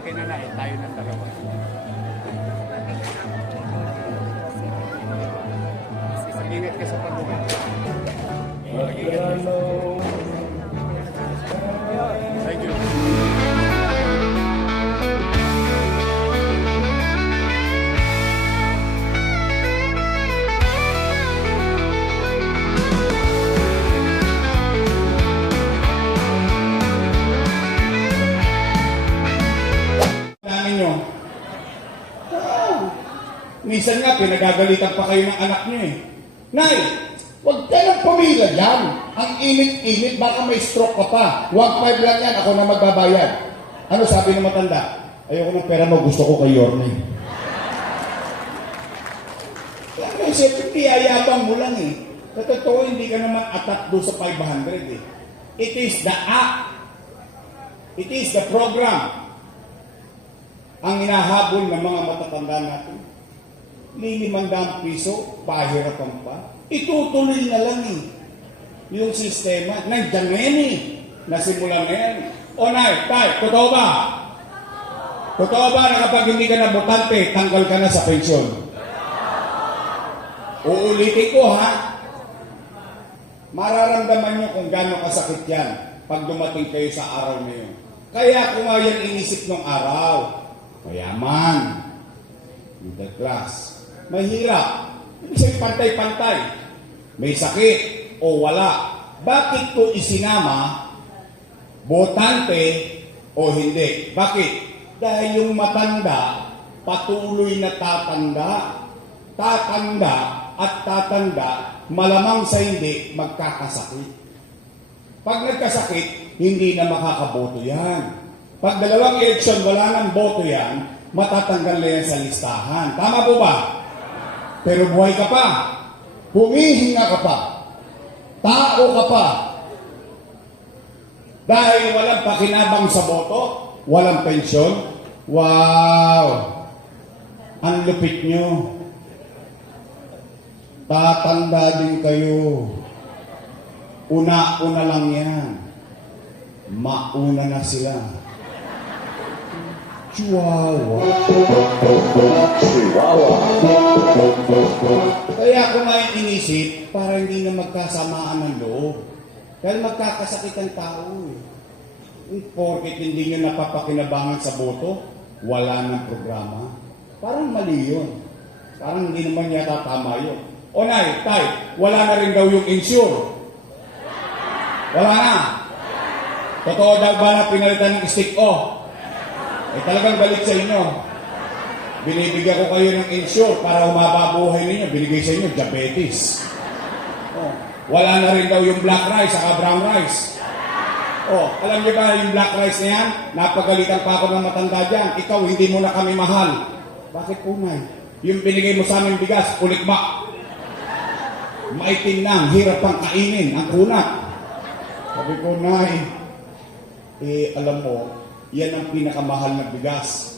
Akin na tayo ng dalawa. Mag-ingat ka sa pag-uwi. Thank you. Nyo. Minsan nga, pinagagalitan pa kayo ng anak nyo eh. Nay, huwag ka ng pamilya yan. Ang init-init, baka may stroke ka pa. 1.5 lang yan, ako na magbabayad. Ano sabi ng matanda? Ayoko ng pera mo, gusto ko kay Yorme. Kaya siyempre, tiyayabang mo lang eh. Sa totoo, hindi ka naman atat doon sa 500 eh. It is the act. It is the program. Ang hinahabol ng mga matatanda natin. 500 piso, pahirapan pa. Itutuloy na lang eh. Yung sistema, nandiyan na yan eh. Nasimula na yan. O nay, tay, totoo ba? Totoo ba na kapag hindi ka na botante, tanggal ka na sa pensyon? Uulitin ko ha. Mararamdaman nyo kung gano'ng kasakit yan pag dumating kayo sa araw na yun. Kaya kung yan inisip ng araw, mayaman, middle class, mahirap, ibig pantay-pantay, may sakit o wala. Bakit ko isinama botante o hindi? Bakit? Dahil yung matanda, patuloy na tatanda at tatanda, malamang sa hindi magkakasakit. Pag nagkasakit, hindi na makakaboto yan. Pag dalawang eleksyon, wala nang boto yan, matatanggal na yan sa listahan. Tama po ba? Pero buhay ka pa. Humihinga ka pa. Tao ka pa. Dahil walang pakinabang sa boto, walang pensyon. Wow! Ang lupit nyo. Tatanda din kayo. Una-una lang yan. Mauna na sila. Chihuahua. Chihuahua. Kaya ako nga inisip para hindi na magkasamaan ng loob. Dahil magkakasakit ang tao. Porket hindi nyo napapakinabangan sa boto, wala ng programa. Parang mali yun. Parang hindi naman yata tama yun. O nay, tay, wala na rin daw yung insure. Wala na. Totoo daw ba na pinalitan ng stick o? Eh talagang balik sa inyo. Binibigyan ko kayo ng insure para humaba buhay ninyo. Binigay sa inyo, diabetes. Oh. Wala na rin daw yung black rice saka brown rice. Oh, alam niyo ba yung black rice na yan? Napagalitan pa ako ng matanda dyan. Ikaw, hindi mo na kami mahal. Bakit po, nay? Yung binigay mo sa aming bigas, ulikma. Maitim na, hirap pang kainin, ang kunat. Sabi ko, nay, alam mo, yan ang pinakamahal na bigas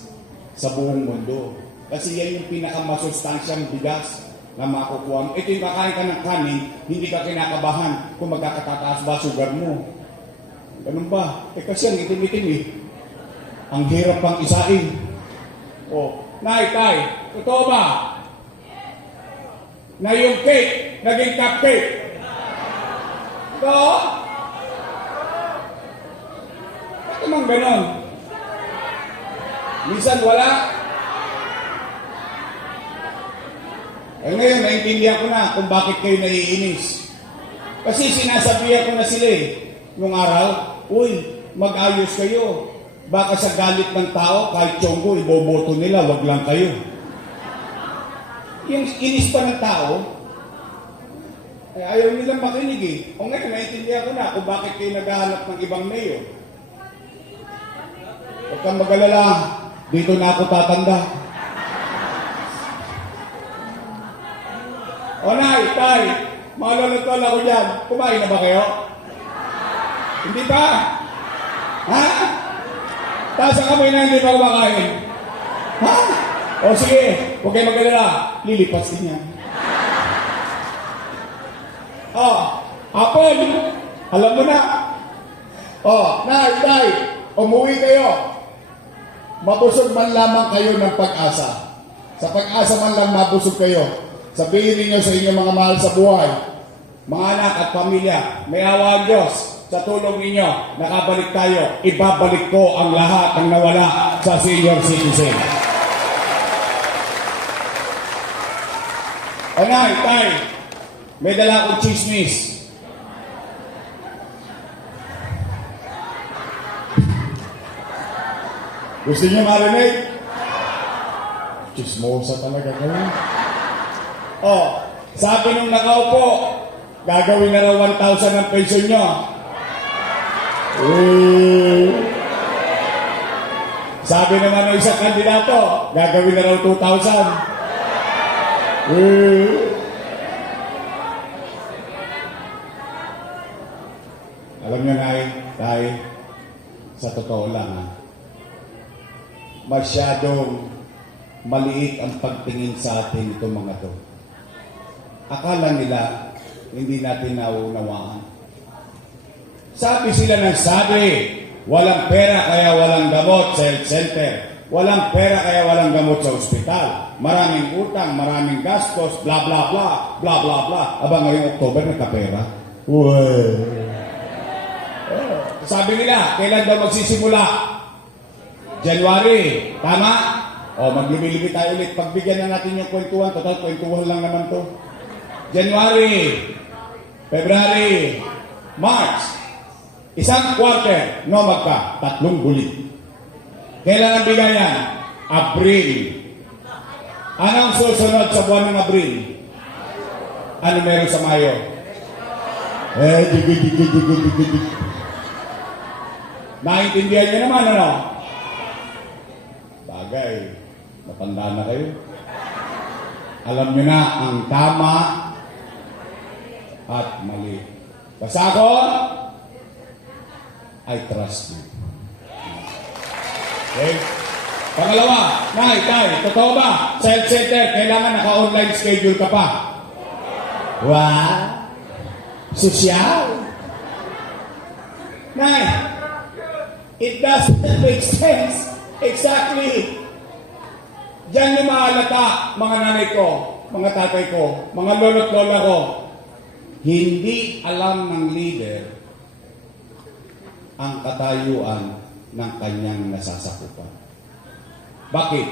sa buong mundo. Kasi yan yung pinakamasustansyang bigas na makukuha mo. Ito yung kakain ka ng kanin, hindi ka kinakabahan kung magkakatataas ba sugar mo. Ganun ba? Kasi yan, itim-itim eh. Ang hirap pang isain. O, nay, tay, totoo ba? Na yung cake, naging cupcake. Ito? Ba't naman ganon? Minsan wala. Eh ngayon, naintindihan ko na kung bakit kayo naiinis. Kasi sinasabihan ko na sila eh. Nung araw, uy, mag-ayos kayo. Baka sa galit ng tao, kahit Chonggo, iboboto nila, wag lang kayo. Yung inis pa ng tao, ay ayaw nilang makinig eh. O ngayon, naintindihan ko na kung bakit kayo naghahanap ng ibang mayor. Huwag kang mag-alala, dito na ako tatanda. O nay, tay, malalutol ako dyan. Kumain na ba kayo? Hindi ba? Ha? Taas ang kamay na hindi pa kumakain. Ha? O sige, huwag kayo mag-alala. Lilipas din yan. Apple, alam mo na. Nay, umuwi kayo. mabusog man lamang kayo ng pag-asa. Sa pag-asa man lang mabusog kayo. Sabihin ninyo sa inyong mga mahal sa buhay, mga anak at pamilya, may awa ang Diyos. Sa tulong ninyo, nakabalik tayo. Ibabalik ko ang lahat ng nawala sa senior citizen. Anay, tay, may dala akong chismis. Gusto niyo marinig? Chismosa talaga kayo. Oh, sabi nung nakaupo, gagawin na raw 1,000 ang pension nyo. Sabi naman ng isang kandidato, gagawin na raw 2,000. Alam nyo, Nay, sa totoo lang, masyadong maliit ang pagtingin sa atin itong mga to. Akala nila, hindi natin nauunawaan. Sabi sila ng sabi, walang pera kaya walang gamot sa health center. Walang pera kaya walang gamot sa ospital. Maraming utang, maraming gastos, bla bla bla, bla bla bla. Aba ngayong October nagkapera. Sabi nila, kailan daw magsisimula? January. Tama? O, maglumilimi tayo ulit. Pagbigyan na natin yung kwentuhan. Total, kwentuhan lang naman to. January, February, March. Isang quarter, no magka, 3 bulit. Kailan ang bigayan? April. Anong susunod sa buwan ng April? Ano meron sa Mayo? Digi. Naintindihan niyo naman, ano? Bagay, matanda na kayo. Alam niyo na ang tama at mali. Basta ako, I trust you. Okay? Pangalawa, tay, totoo ba? Sa health center, kailangan naka-online schedule ka pa. Wow! Sosyal! Nay, it doesn't make sense. Exactly. Diyan yung mahalata, mga nanay ko, mga tatay ko, mga lolo't lola ko. Hindi alam ng leader ang katayuan ng kanyang nasasakupan. Bakit?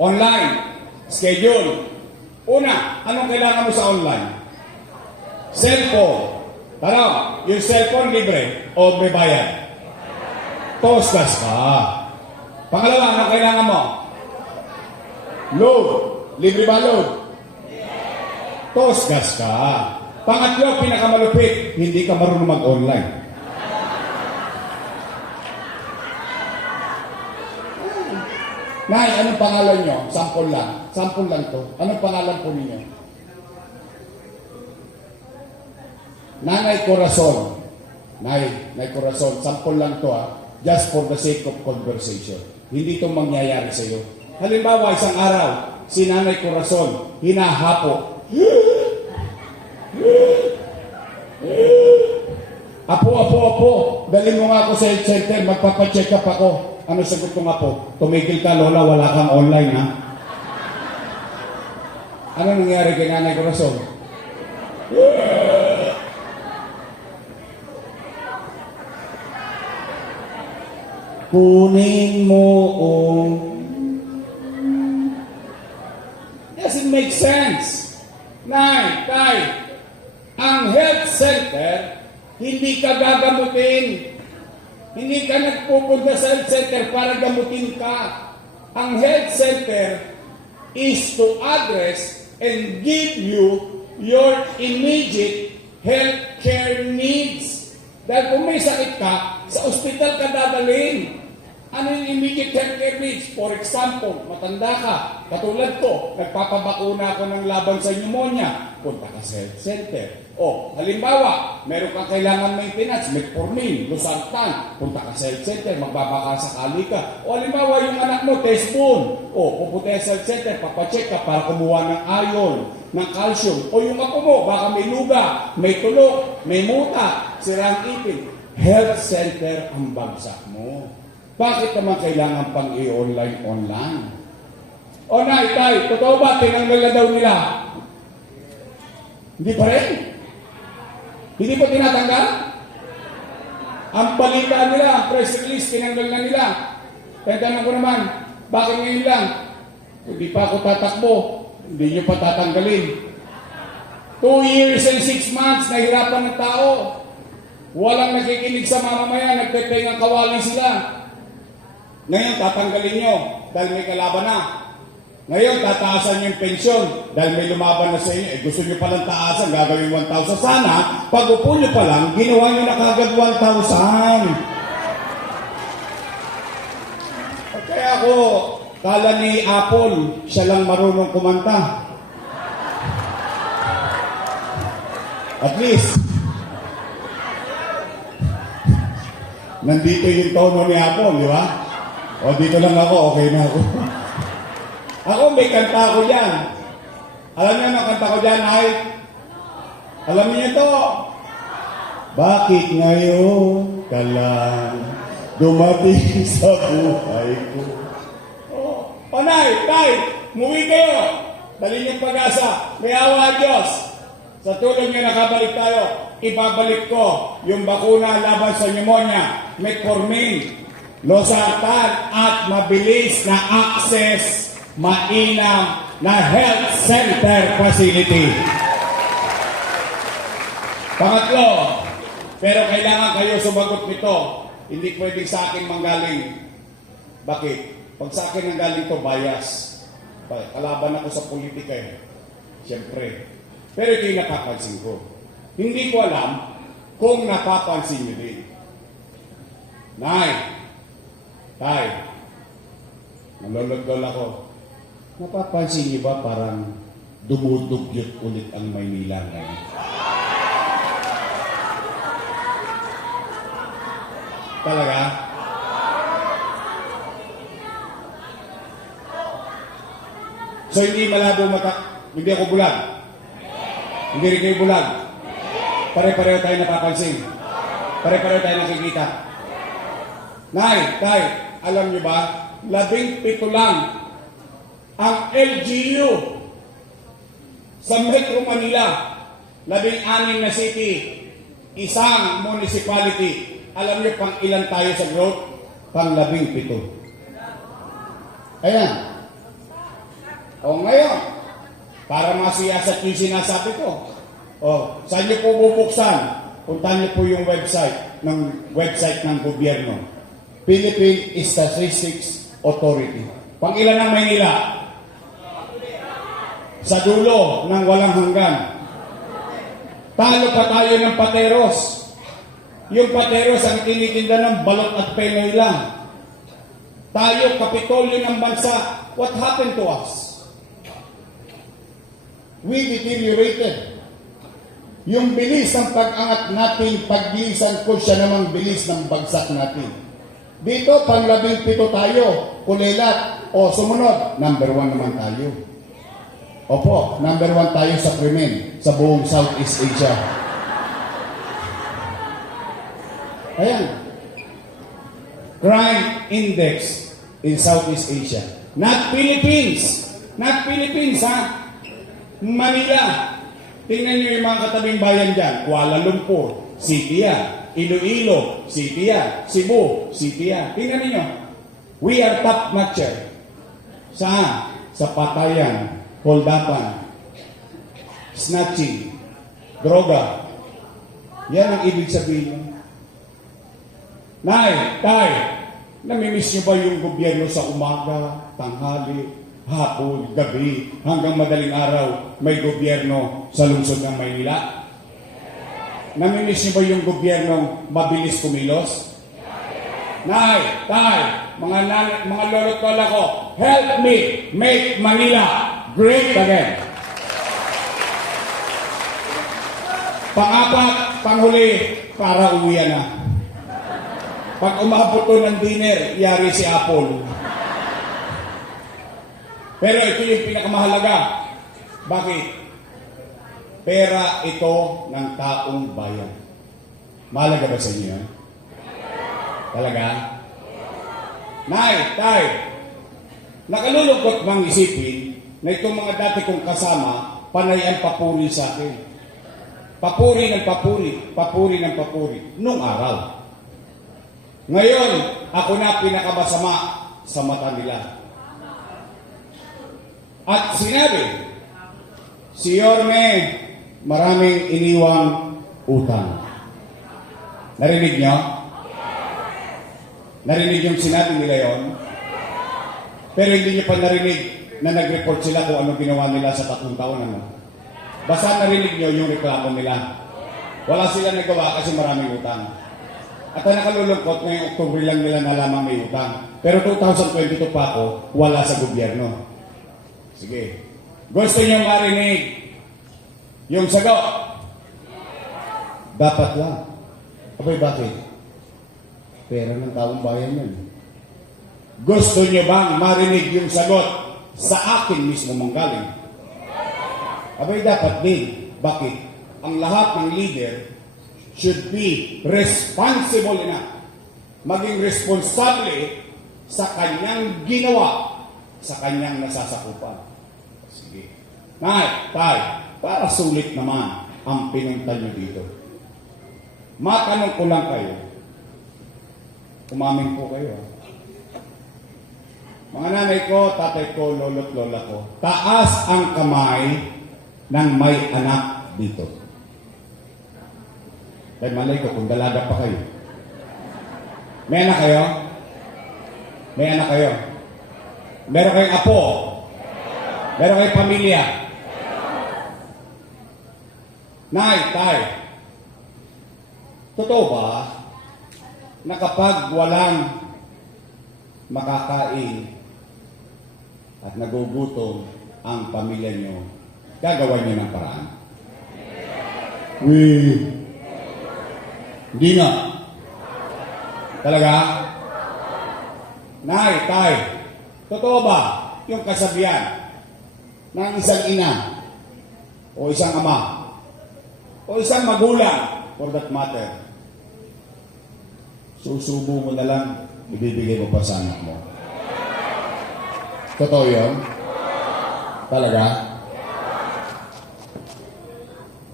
Online, schedule. Una, anong kailangan mo sa online? Cellphone. Tanong, yung cellphone libre o may bayad? Tostas ka. Pangalawa, anong kailangan mo? Load. Libre ba load? Tostas ka. Pangatlo, pinakamalupit, hindi ka marunong mag-online. Nay, anong pangalan nyo? Sample lang. Sample lang to. Anong pangalan po ninyo? Nanay Corazon. Nay Corazon. Sample lang to just for the sake of conversation. Hindi itong mangyayari sa iyo. Halimbawa, isang araw, si Nanay Corazon, hinahapo. Apo, dali mo nga ako sa health center, magpapacheck up ako. Ano sagot ko nga po? Tumigil ka, Lola, wala kang online, ha? Ano nangyari kay Nanay Corazon? Kunin mo doesn't make sense. Nay, tay, ang health center, hindi ka gagamutin. Hindi ka nagpupunta sa health center para gamutin ka. Ang health center is to address and give you your immediate health care needs. Dahil kung may sakit ka, sa ospital ka dadalhin. Ano yung immediate health care needs? For example, matanda ka, katulad ko, nagpapabakuna ako ng laban sa pneumonia, punta ka sa health center. O, halimbawa, meron kang kailangan maintenance, metformin, losartan, punta ka sa health center, magbabaka sakali ka. O halimbawa, yung anak mo, testbone. O, pupunta sa health center, papacheck ka para kumuha ng iron, ng calcium. O yung ako mo, baka may luga, may tulok, may muta, sirang ipin. Health center ang bagsak mo. Bakit naman kailangan pang i-online? O na, Tay, totoo ba tinanggal na daw nila? Hindi pa rin? Hindi pa tinatanggal? Ang balita nila, press release, tinanggal na nila. Kaya tanong ko naman, bakit ngayon lang? Hindi pa ako tatakbo, hindi nyo pa tatanggalin. 2 years and 6 months, nahirapan ng tao. Walang nakikinig sa mamamayan, nagpepengang kawali sila. Ngayon, tatanggalin nyo dahil may kalaban na. Ngayon, tataasan yung pensyon dahil may lumaban na sa inyo. Gusto nyo palang taasan, gagawin 1,000. Sana, pag upo nyo pa lang, ginawa nyo na kagad 1,000. Kaya ako, kala ni Apple, siya lang marunong kumanta. At least, nandito yung tono ni Apple, di ba? O, dito lang ako, okay na ako. Ako, may kanta ko dyan. Alam niyo ang kanta ko dyan, ay? Alam niyo ito? Bakit ngayon ka lang dumating sa buhay ko? Oh, panay, tay, muwi kayo. Dali niyong pag-asa. May awa ang Diyos. Sa tulong niyo nakabalik tayo. Ibabalik ko yung bakuna laban sa pneumonia, metformin, losartan at mabilis na access, mainam na health center facility. Pangatlo, pero kailangan kayo sumagot nito. Hindi pwedeng sa akin manggaling. Bakit? Pag sa akin nanggaling to, bias. Kalaban ako sa politika eh. Siyempre. Pero ito yung napapansin ko. Hindi ko alam kung napapansin nyo din. Nay, tay, nalologdol ako. Napapansin niyo ba parang dumudugyot ulit ang Maynila ngayon? Talaga? So hindi malabo hindi ako bulag? Hindi rin kayo bulag? Pare-pareho tayo napapansin. Pare-pareho tayo nakikita. Nay, tay, alam niyo ba? 17 lang ang LGU sa Metro Manila, 16 na city, isang municipality. Alam niyo pang ilan tayo sa growth? Pang 17. Ayan. O ngayon, para masiyasat yung sinasabi ko. O, saan niyo po bubuksan? Puntahan niyo po yung website ng gobyerno. Philippine Statistics Authority. Pang ilan ang Maynila? Sa dulo ng walang hanggan. Talo pa tayo ng pateros. Yung pateros ang tinitinda ng balot at penoy lang. Tayo, kapitolyo ng bansa. What happened to us? We deteriorated. Yung bilis ng pag-angat natin, paglisan ko siya namang bilis ng bagsak natin. Dito, pang 17 tayo, kulilat, o sumunod, number 1 naman tayo. Opo, number 1 tayo sa krimen, sa buong Southeast Asia. Ayan. Crime Index in Southeast Asia. Not Philippines. Not Philippines, ha? Manila. Tingnan niyo yung mga katabing bayan dyan. Kuala Lumpur, city yan. Iloilo, city yan. Cebu, city yan. Tingnan niyo. We are top notcher. Saan? Sa patayan, holdapan, snatching, droga. Yan ang ibig sabihin. Nay, tay, namimiss niyo ba yung gobyerno sa umaga, tanghali, hapon, gabi, hanggang madaling araw, may gobyerno sa lungsod ng Maynila? Namimiss niyo ba yung gobyernong mabilis kumilos? Nay, tay, mga lolo't lola ko, help me make Manila great again. Pang-apat, panghuli, para uwian na. Pag umabot ko ng dinner, yari si Apple. Pero ito yung pinakamahalaga. Bakit? Pera ito ng taong bayan. Mahalaga ba sa inyo yan? Talaga? Nay, tay, nakalulungkot bang isipin na itong mga dati kong kasama, panay ang papuri sa akin. Papuri ng papuri, papuri ng papuri, nung araw. Ngayon, ako na pinakamasama sa mata nila. At sinabi, si Yorme, maraming iniwang utang. Narinig niyo? Narinig yung sinabi nila yon? Pero hindi niyo pa narinig na nag-report sila kung ano ginawa nila sa 3 taon. Ano? Basta narinig niyo yung reklamo nila. Wala sila nagawa kasi maraming utang. At ang nakalulungkot, ngayong Oktubre lang nila nalaman may utang. Pero 2022 pa ako, wala sa gobyerno. Sige. Gusto niyo marinig yung sagot? Dapat lang. Abay, bakit? Pera ng taong bayan yun. Gusto niyo bang marinig yung sagot sa akin mismo manggaling? Abay, dapat din. Bakit? Ang lahat ng leader should be responsible enough. Maging responsable sa kanyang ginawa, sa kanyang nasasakupan. Sige. Nay, tay, para sulit naman ang pinunta niyo dito. Matanong ko lang kayo. Umamin po kayo. Mga nanay ko, tatay ko, lolo't lola ko, taas ang kamay ng may anak dito. Kaya malay ko kung dalaga pa kayo. May anak kayo? May anak kayo? Meron kayong apo? Meron kayong pamilya? Nay, tay, totoo ba na kapag walang makakain at nagugutom ang pamilya nyo, gagawa nyo ng paraan? Hindi nga. Talaga? Nay, tay, totoo ba yung kasabihan ng isang ina o isang ama o isang magulang, for that matter, susubo mo na lang, ibibigay mo pa sa anak mo? Totoo yun? Talaga?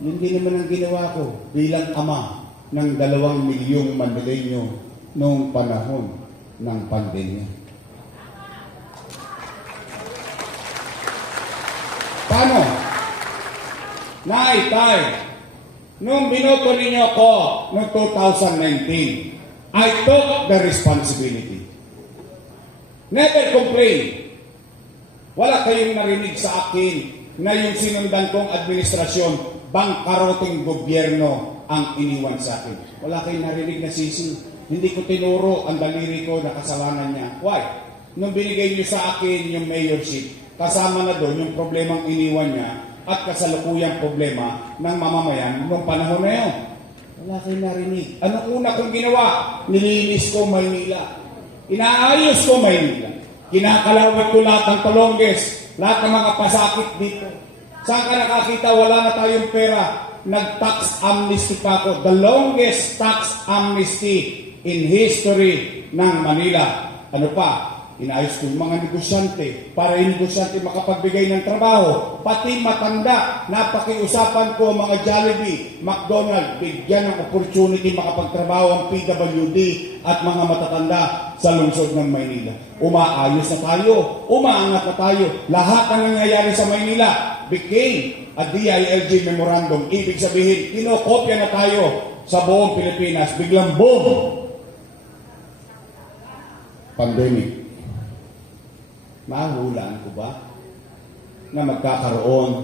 Yun din naman ang ginawa ko bilang ama ng 2 milyong Manileño noong panahon ng pandemya. Paano? Nay, tay, nung binoto ninyo ako noong 2019, I took the responsibility. Never complain. Wala kayong narinig sa akin na yung sinundan kong administrasyon, bangkaroting gobyerno ang iniwan sa akin. Wala kayong narinig na sisi. Hindi ko tinuro ang daliri ko na kasalanan niya. Why? Nung binigay niyo sa akin yung mayorship, kasama na doon yung problemang iniwan niya at kasalukuyang problema ng mamamayan noong panahon na yun. Wala kayong narinig. Anong una kong ginawa? Nilinis ko Maynila. Inaayos ko Maynila. Kinakalawat ko lahat ng Talonges, lahat ng mga pasakit dito. Saan ka nakakita? Wala na tayong pera. Nag-tax amnesty pa ako. The longest tax amnesty in history ng Manila. Ano pa? Inaayos ko yung mga negosyante para yung negosyante makapagbigay ng trabaho. Pati matanda, napakiusapan ko mga Jollibee, McDonald's, bigyan ng opportunity makapagtrabaho ang PWD at mga matatanda sa lungsod ng Maynila. Umaayos na tayo, umaangat na tayo. Lahat ng nangyayari sa Maynila became a DILG memorandum. Ibig sabihin, kinokopya na tayo sa buong Pilipinas. Biglang boom! Pandemic. Mahulaan ko ba na magkakaroon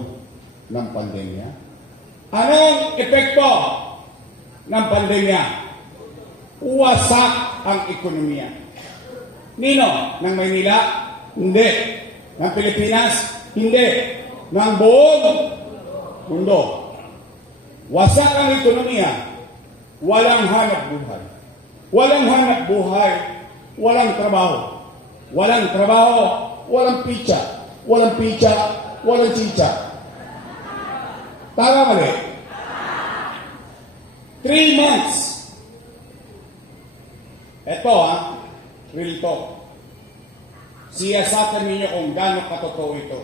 ng pandemya? Anong epekto ng pandemya? Wasak ang ekonomiya. Nino? Ng Maynila? Hindi. Ng Pilipinas? Hindi. Ng buong mundo. Wasak ang ekonomiya. Walang hanap buhay. Walang hanap buhay. Walang trabaho. Walang trabaho. Walang pizza. Walang pizza. Walang chicha. Tama mali? 3 months. Eto real talk. Siyasatin ninyo kung gaano katotoo ito.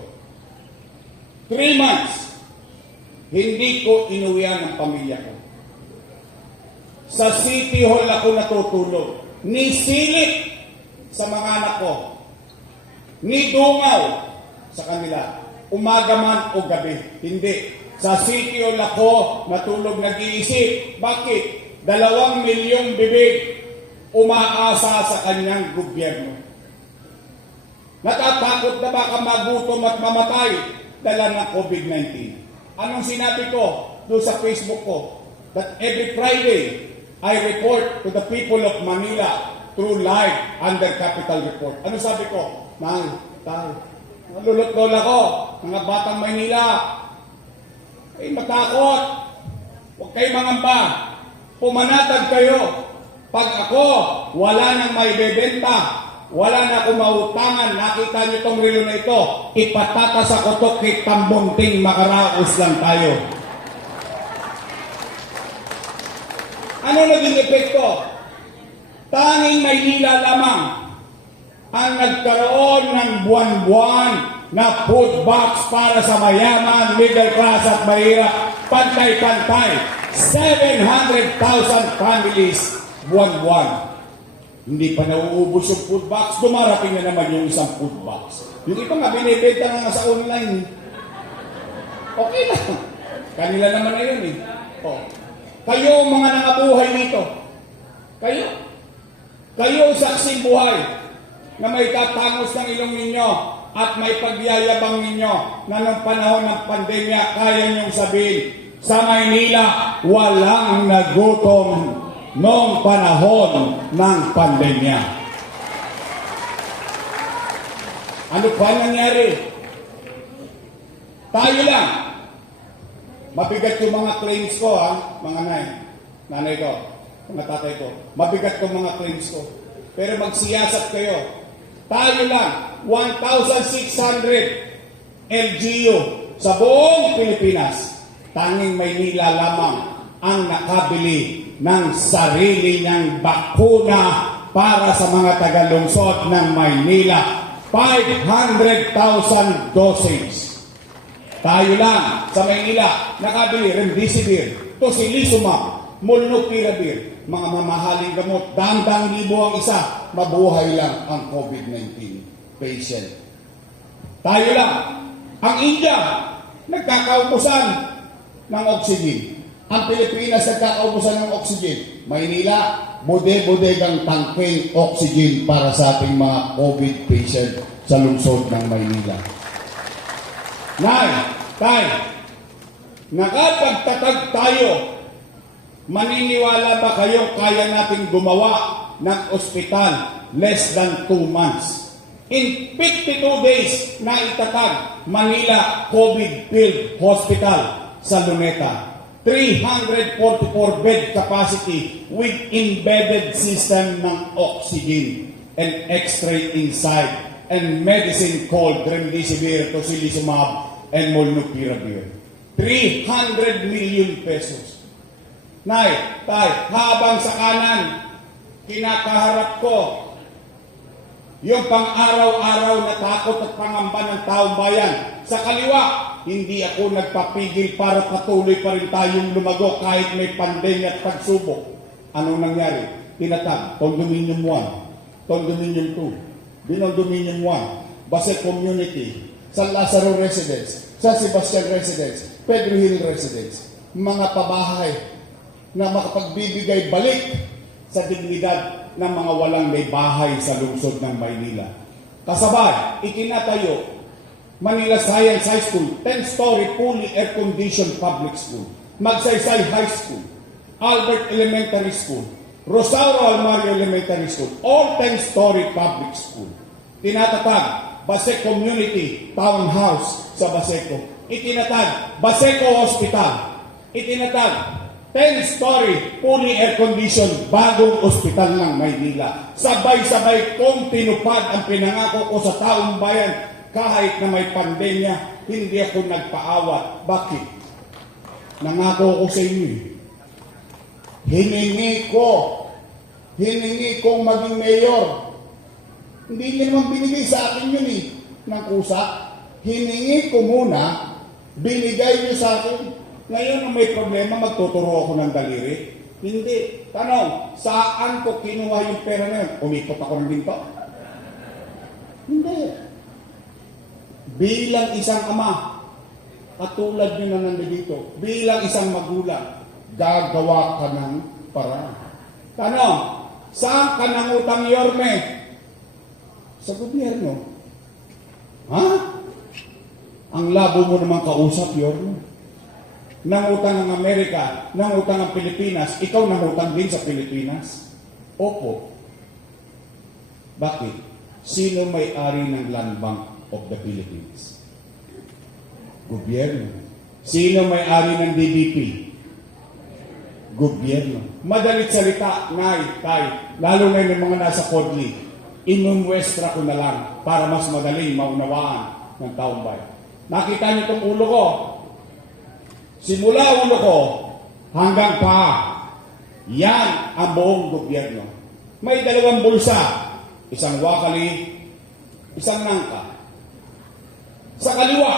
3 months, hindi ko inuwian ang pamilya ko. Sa City Hall ako natutulog. Nisilip sa mga anak ko. Nidungaw sa kanila. Umaga man o gabi. Hindi. Sa City Hall ako natulog nag-iisip. Bakit? 2 milyong bibig umaasa sa kanyang gobyerno. Natatakot na baka magutom at mamatay dala ng COVID-19. Anong sinabi ko doon sa Facebook ko? That every Friday, I report to the people of Manila through live under Capital Report. Ano sabi ko? Tay, nalulot-lola ko, mga batang Maynila, ay matakot. Huwag kayo mangamba. Pumanatag kayo. Pag ako, wala nang may bebenta, wala na akong mautangan, nakita niyo itong relo na ito, ipatata sa kutok kay Tambunting, makaraos lang tayo. Ano naging epekto? Tanging Maynila lamang ang nagkaroon ng buwan-buwan na food box para sa mayaman, middle class at mahirap. Pantay-pantay. 700,000 families buwan-buwan. Hindi pa nauubos yung food box, dumarating na naman yung isang food box. Yung iba nga, binibenta na nga sa online. Okay lang. Kanila naman na yun eh. Oh. Kayo mga nangabuhay dito. Kayo saksing buhay na may tatangos ng ilong ninyo at may pagyayabang ninyo na nung panahon ng pandemya, kaya niyong sabihin, sa Maynila, walang nagutom noong panahon ng pandemya. Ano pa nangyari? Tayo lang. Mabigat yung mga claims ko, mga nanay ko, mga tatay ko. Mabigat yung mga claims ko. Pero magsiyasat kayo. Tayo lang, 1,600 LGU sa buong Pilipinas. Tanging Maynila lamang ang nakabili ng sarili niyang bakuna para sa mga tagalungsod ng Maynila. 500,000 dosage. Tayo lang sa Maynila nakabili remdesivir, tocilizumab, molnupiravir, mga mamahaling gamot, dang-dang libo ang isa, mabuhay lang ang COVID-19 patient. Tayo lang. Ang India, nagkakaubusan ng oxygen. Ang Pilipinas, nagkakaubusan ng oxygen. Maynila, bude-budegang tangkeng oxygen para sa ating mga COVID patient sa lungsod ng Maynila. Nay, tay, nakapagtatag tayo, maniniwala ba kayo kaya natin gumawa ng ospital less than 2 months? In 52 days na itatag Manila COVID-filled Hospital sa Luneta. 344 bed capacity with embedded system ng oxygen and X-ray inside and medicine called remdesivir, tocilizumab, and molnupiravir. 300 million pesos. Nay, tay, habang sa kanan, kinakaharap ko yung pang-araw-araw na takot at pangamba ng taong bayan. Sa kaliwa, hindi ako nagpapigil para patuloy pa rin tayong lumago kahit may pandemya at pagsubok. Anong nangyari? Tinatag, Condominium 1, Condominium 2, Binondominium 1, Base Community, San Lazaro Residence, San Sebastian Residence, Pedro Hill Residence. Mga pabahay na makapagbibigay balik sa dignidad ng mga walang may bahay sa lungsod ng Maynila. Kasabay, itinatayo Manila Science High School, 10-story fully air-conditioned public school, Magsaysay High School, Albert Elementary School, Rosario Almario Elementary School, all 10-story public school. Tinatatag Base Community Townhouse sa Baseco. Itinatag Baseco Hospital. Itinatag 10-story fully air-conditioned bagong ospital ng Maynila. Sabay-sabay kong tinupad ang pinangako ko sa taong bayan. Kahit na may pandemya, hindi ako nagpaawat. Bakit? Nangako ko sa inyo. Hiningi kong maging mayor. Hindi niya naman binigay sa akin yun eh, ng kusa. Hiningi ko muna, binigay niyo sa akin. Ngayon na may problema, magtuturo ako ng daliri. Hindi. Tanong, saan ko kinuha yung pera na yun? Umipot ako ng ginto? Hindi. Bilang isang ama, katulad nyo na nandito, bilang isang magulang, gagawa ka ng paraan. Tanong, saan ka nangutang, Yorme? Sa gobyerno. Ha? Ang labo mo naman kausap, Yorme. Nangutang ang Amerika, nangutang ang Pilipinas, ikaw nangutang din sa Pilipinas? Opo. Bakit? Sino may-ari ng Land Bank of the Philippines? Gobyerno. Sino may-ari ng DBP? Gobyerno. Madalit salita, Nay, Tay, lalo na yung mga nasa Kodli, inumwestra ko na lang para mas madaling maunawaan ng taong bayan. Nakita niyo itong ulo ko? Simula ulo ko hanggang paa. Yan ang buong gobyerno. May dalawang bulsa. Isang wakali, isang nangka. Sa kaliwa,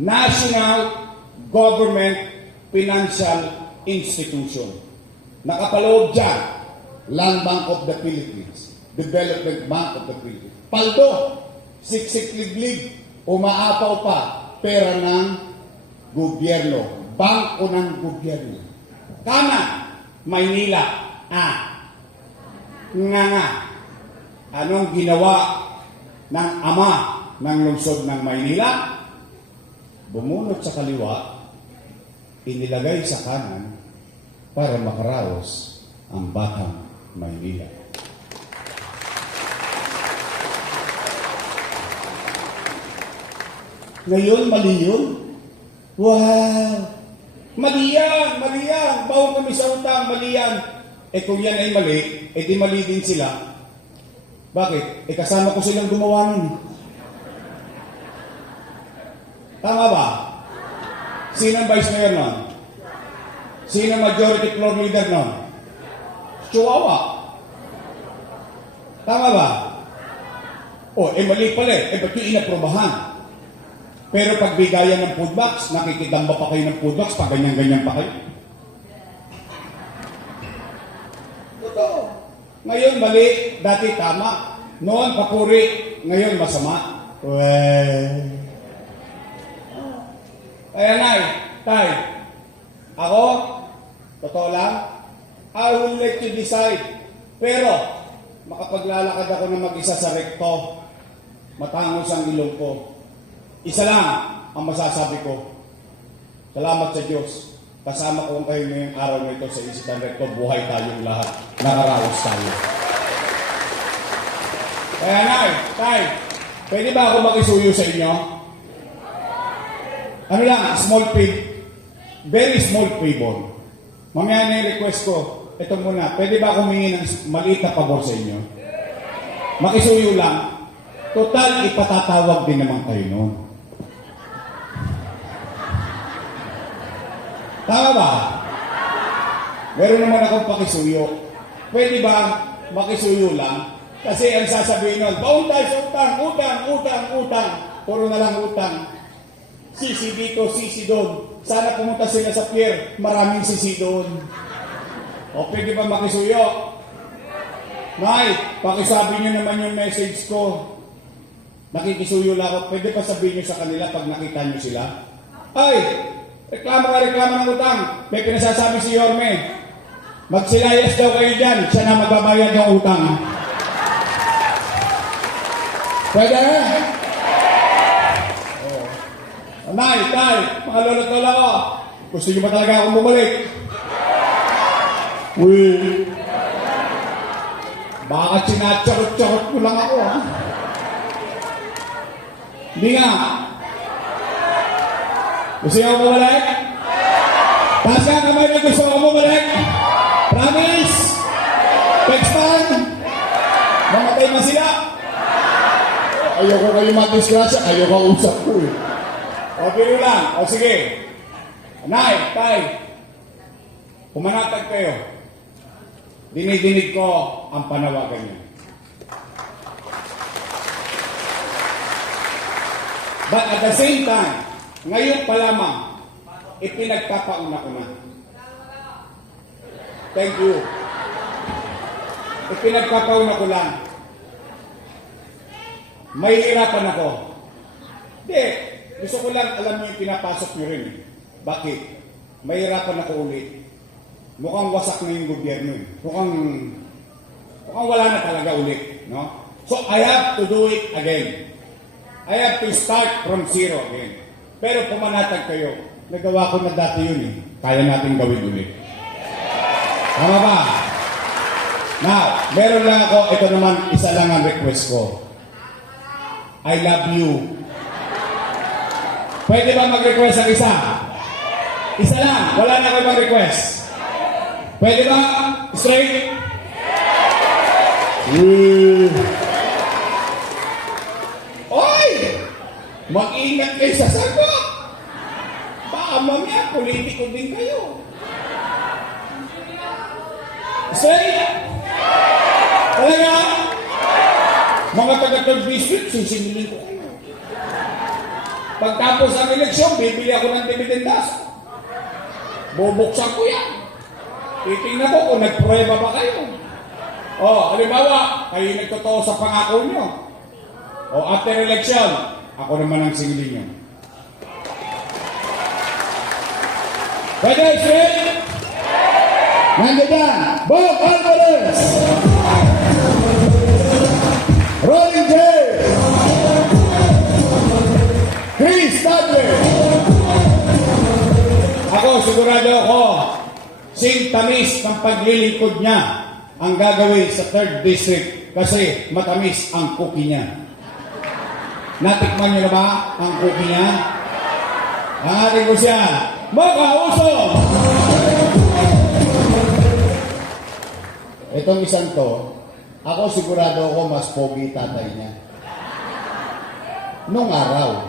National Government Financial Institution. Nakapaloob dyan, Land Bank of the Philippines, Development Bank of the Philippines. Paldo, siksik-liglig, umaapaw pa, pera ng gobyerno, bangko ng gobyerno. Kanan, Maynila, nga. Anong ginawa ng ama ng lungsod ng Maynila? Bumunot sa kaliwa, inilagay sa kanan para makaraos ang batang Maynila. Ngayon, mali yun. Wow! Mali yan! Mali yan! Bawal kami sa utang, mali yan. Kung yan ay mali, di mali din sila. Bakit? Kasama ko silang gumawa nun. Tama ba? Sino ang vice mayor nun? Sino ang majority floor leader nun? Chihuahua. Tama ba? Mali pala ba't yung inaprobahan? Pero pag bigayan ng food box, nakikidamba pa kayo ng food box, pag ganyan-ganyan pa kayo. Totoo. Ngayon mali, dati tama. Noon papuri, ngayon masama. Kaya Nay, Tay, ako, totoo lang, I will let you decide. Pero, makapaglalakad ako na mag-isa sa rekto, matangos ang ilong ko. Isa lang ang masasabi ko. Salamat sa Diyos. Kasama ko kayo ngayong araw na ito sa Isitan Recto. Buhay tayong lahat. Nakaraos tayo. Kaya Nay, Tay, pwede ba ako makisuyo sa inyo? Ano lang, small favor. Very small favor. Mamaya na yung request ko. Ito muna, pwede ba ako humingi ng maliit na pabor sa inyo? Makisuyo lang. Total, ipatatawag din naman kayo noon. Tama ba? Meron naman akong pakisuyo. Pwede ba makisuyo lang? Kasi ang sasabihin nun, baon tayo sa utang. Puro na lang utang. Sisi dito, sisi doon. Sana pumunta sila sa pier, maraming sisi doon. Pwede ba makisuyo? Nay, pakisabi nyo naman yung message ko. Nakikisuyo lang ako. Pwede pa sabihin nyo sa kanila pag nakita nyo sila? Ay! Reklamo ng utang. May pinasasabi si Yorme. Magsilayas daw kayo dyan. Siya na magbabayad ng utang. Pwede? Nay, Tay, mga lolo't lola ko. Gusto nyo ba talaga akong bumalik? Uy. Baka sinatsorot-sorot ko lang ako, ha? Hindi nga. Gusto nyo akong bumalik? Taas nga kamay na gusto akong bumalik. Promise? Next time? Mamatay na sila. Ayoko kayo madisgrasya. Ayoko usap ko eh. Biro lang. Sige. Nay, Tay. Pumanatag kayo. Dinidinig ko ang panawagan niyo. But at the same time, ngayon pa lamang, ipinagpapauna ko na. Thank you. Ipinagpapauna ko lang. May hirapan ako. Hindi. Gusto ko lang alam niyo yung pinapasok niyo rin. Bakit? May hirapan ako ulit. Mukhang wasak na yung gobyerno. Mukhang wala na talaga ulit. No? So I have to do it again. I have to start from zero again. Pero pumanatag kayo. Nagawa ko na dati yun eh. Kaya natin gawin ulit. Tama ba? Now, meron lang ako. Ito naman, isa lang ang request ko. I love you. Pwede ba mag-request ang isa? Isa lang. Wala na kayo mag-request. Pwede ba? Straight? Oy! Mag-ingat kayo sa sagot. Baka mamaya, politiko din kayo. Straight? Talaga? Mga taga-third district, sisingilin ko kayo. Pagtapos ang eleksyon, bibili ako ng dividendas. Bubuksan ko yan. Titingnan ko kung nagprueba ba kayo. Halimbawa, kayo nagtotoo sa pangako nyo. After election, ako naman ang singilin nyo. Pwede, straight? Nandiyan, Bob Alvarez! Rolling J! Chris Tadler! Ako, sigurado ako, tamis ng paglilingkod niya ang gagawin sa 3rd District kasi matamis ang cookie niya. Natikman niyo na ba ang cookie niya? Hangatin ko siya. Mocha Uso! Itong isang to, ako sigurado ako mas pogi tatay niya. Nung araw.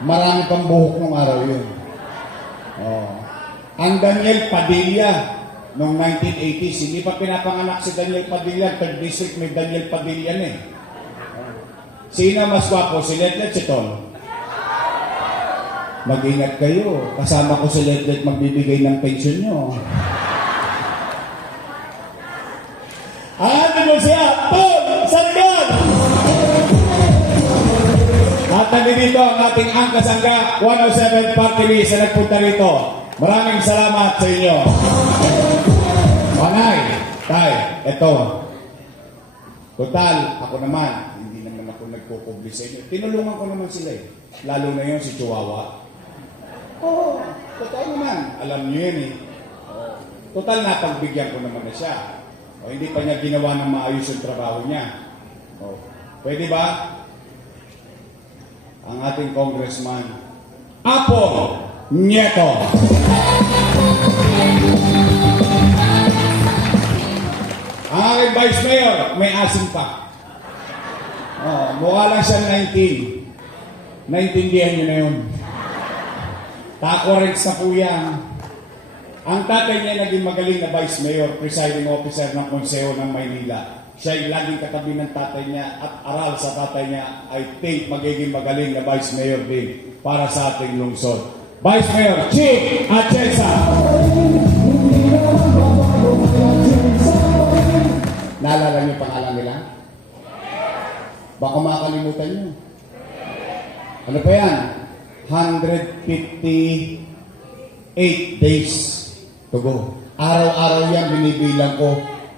Marami pang buhok nung araw yun. Ang Daniel Padilla, noong 1980s, hindi pa pinapanganak si Daniel Padilla. 3rd District may Daniel Padilla na eh. Sino mas gwapo? Si Letlet, si Tol? Mag-ingat kayo. Kasama ko si Letlet magbibigay ng pension nyo. Ano mo siya? Tol! Sanggan! At nandito ang ating Angkasangga 107 Party List na nagpunta rito. Maraming salamat sa inyo. Panay, tay, eto. Total, ako naman, hindi naman ako nagkukubli sa inyo. Tinulungan ko naman sila eh. Lalo na yun si Chihuahua. Totoo naman. Alam niyo yun eh. Total, napagbigyan ko naman na siya. Hindi pa niya ginawa ng maayos yung trabaho niya. Pwede ba? Ang ating congressman, Apo Nieto. Ang aking vice mayor, may asim pa. Mukha lang siya 19. Naintindihan niyo na yun. Taco-rex na po yan. Ang tatay niya naging magaling na vice mayor, presiding officer ng Konseho ng Maynila. Siya ay laging katabi ng tatay niya at aral sa tatay niya, I think magiging magaling na vice mayor din para sa ating lungsod. Vice Mayor Chief Atienza. Naalala niyo pangalan nila? Baka makakalimutan niyo. Ano pa yan? 158 days to go. Araw-araw yan binibilang ko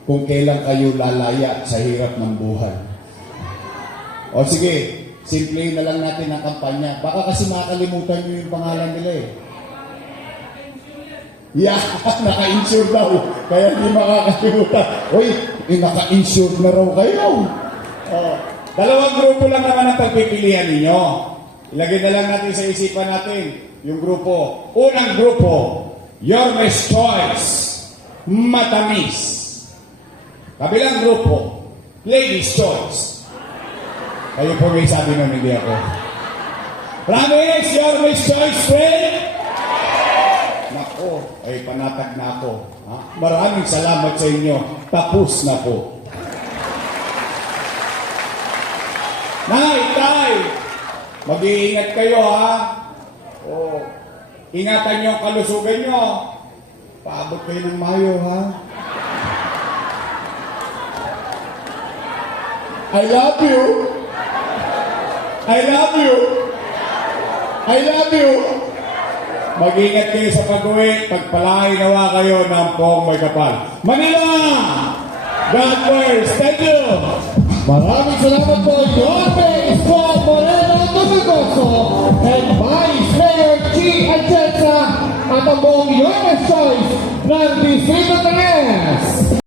kung kailan kayo lalaya sa hirap ng buhay. O sige, simple na lang natin ang kampanya. Baka kasi makakalimutan nyo yung pangalan nila eh. Yeah, naka-insure daw. Kaya hindi makakalimutan. Uy, naka-insure na raw kayo. Dalawang grupo lang naman ang pagpipilian ninyo. Ilagay na lang natin sa isipan natin yung grupo. Unang grupo, Yorme's Choice, matamis. Kabilang grupo, Ladies' Choice. Kayo po may sabi nun, hindi ako. Promise, Yorme's Choice, friend? Nako, ay panatag na ako. Maraming salamat sa inyo. Tapos na po. Nay, tay, Mag-iingat kayo, ha? O, ingatan nyo ang kalusugan nyo. Paabot kayo ng Mayo, ha? I love you. I love you. I love you. Mag-ingat kayo sa pag-uwi. Pagpalain nawa kayo ng pong may kapal. Manila! God bless. Thank you. Maraming salamat po, Yorme Isko Moreno Dumigoso and Vice Mayor G. Atienza at ang buong Yorme's Choice ng Distrito Tres.